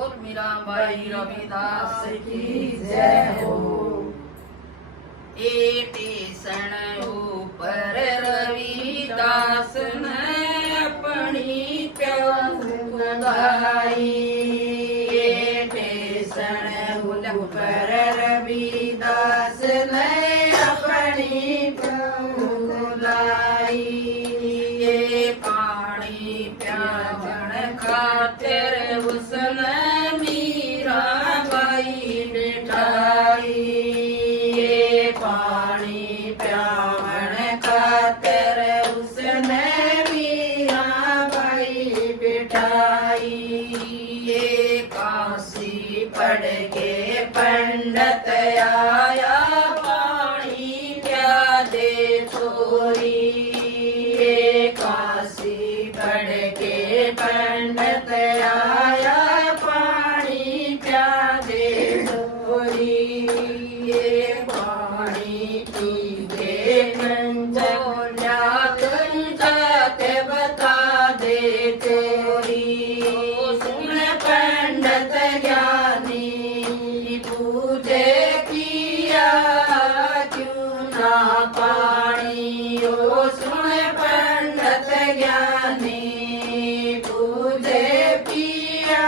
बोल मीराबाई रविदास की जय हो। टेसन ऊपर रविदास ने अपनी प्याऊ गाई। टेसन ऊपर रविदास ने अपनी प्याऊ लाई। ये पानी प्यावन खातिर उसने मीराबाई बिठाई। ये पानी प्यावन खातिर उसने मीराबाई बिठाई। ये काशी पढ़ के पंडित आया पानी क्या दे छोरी। काशी पढ़ के पंडित आया पानी क्या दे छोरी। ये पानी पी के बोला तुम जाके बता दे चोरी। सुन पंडित ज्ञानी पूजे किया क्यों ना पानी। ओ सुन पंडित ज्ञानी पूजे पिया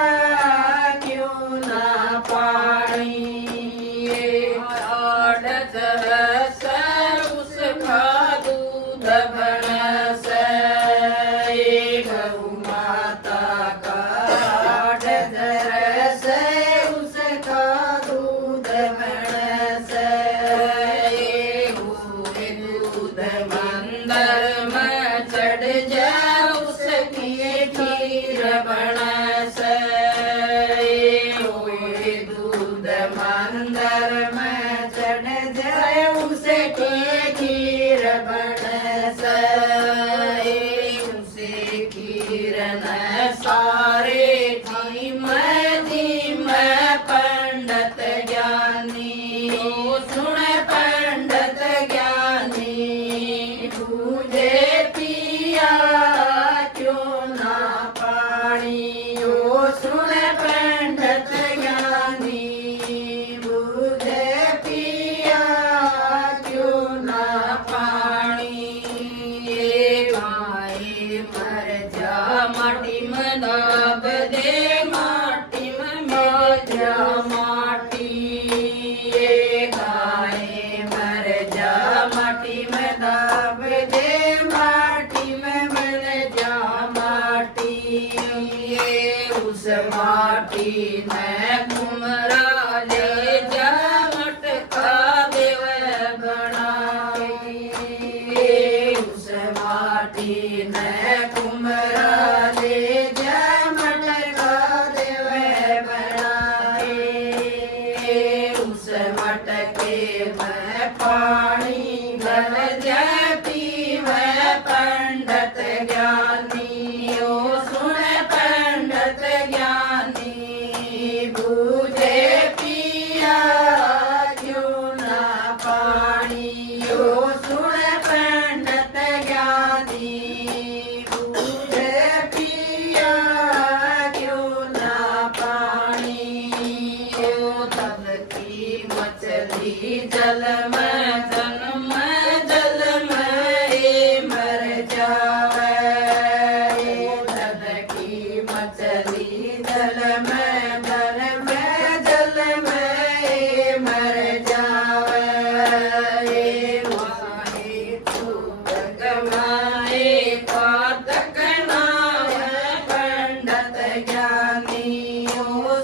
क्यों ना पानी। उसका दूध बनस गौ माता का ढरस। उसका दूध बनस दूध मंदिर में चढ़ जा उसकी खीर बनस। दूध मंदिर में चढ़ जाए उसकी खीर बनस। उसे खीर न सारे धीम धीम पंडित ज्ञानी। सुन पंडित ज्ञानी पूजे पिया क्यों ना पानी। ओ सुन पंडित ज्ञानी पूजे पिया क्यों ना पानी। ये गाय मर जा माटी में दाब दे माटी में मिल जा माटी। ये गाय मर जा माटी में दाब दे माटी में मिल जा माटी। ये उस माटी में कुमरा ले जा मटका देव बनाई। ये उस माटी में कुमरा ले जा मटका देव बनाई। उस मटके में पानी भर जा पीवे पंडित ज्ञानी। ओ सुन पंडित ज्ञानी बूझे पिया क्यों ना पानी। ओ सुन पंडित ज्ञानी बूझे पिया क्यों ना पानी। ओ तब की मछली जल में जन्म जल में मर जावे। तब की मछली जल में जन्म जल में मर जावे। वाहे तू गमाए कातक नाम पंडित ज्ञानी। ओ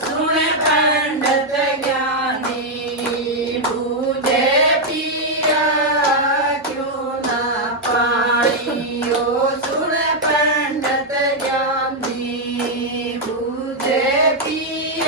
सुन पंडित ज्ञानी बूझे पिया क्यों ना पानी। ओ सुन पंडित ज्ञानी बूझे पिया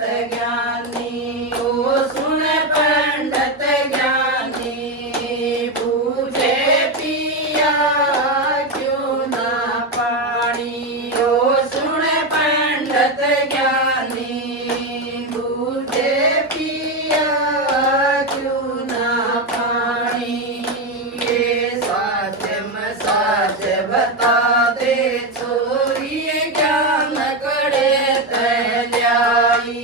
ज्ञानी ओ सुन पंडित ज्ञानी पूछे पिया क्यों ना पानी ओ सुन पंडित ज्ञानी पूछे पिया क्यों ना पानी ये सच में सच बता दे छोरी ज्ञान करे तैयाई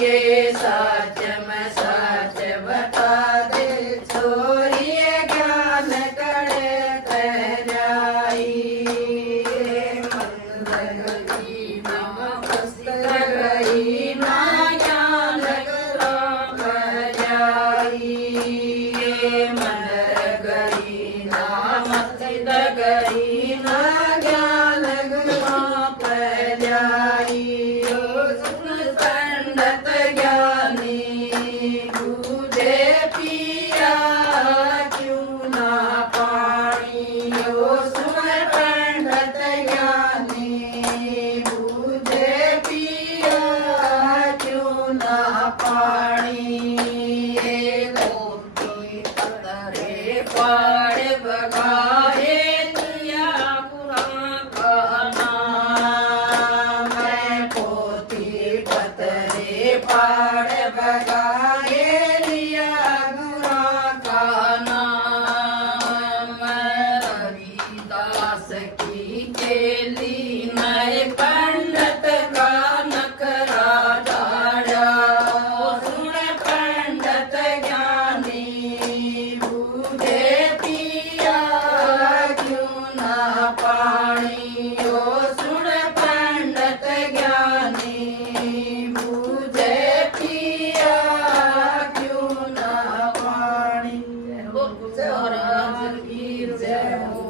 ये सच में सच बता दे छोरी ज्ञान करे तैयाई मन गई ना मस्त गई ना ज्ञान ग्राम जाई ये मन गई ना मस्त गई ना ज्ञान ग्राम जाई ओ सुन पंडित ज्ञानी बूझे पिया क्यों ना पानी ओ सुन पंडित ज्ञानी बूझे पिया क्यों ना पानी ये गोपी पतरे पाड़ बगाए लिया पुराण का नाम मैं पोती पतरे पाड़ बगाए लिया गुरा का नाम मैं रविदास की चेली नए पंडित का नखरा डाड़ा ओ सुन पंडित ज्ञानी बूझे पिया क्यों ना पानी ओ सुन पंडित ज्ञानी बूझे पिया क्यों ना पानी। महाराज की जय हो।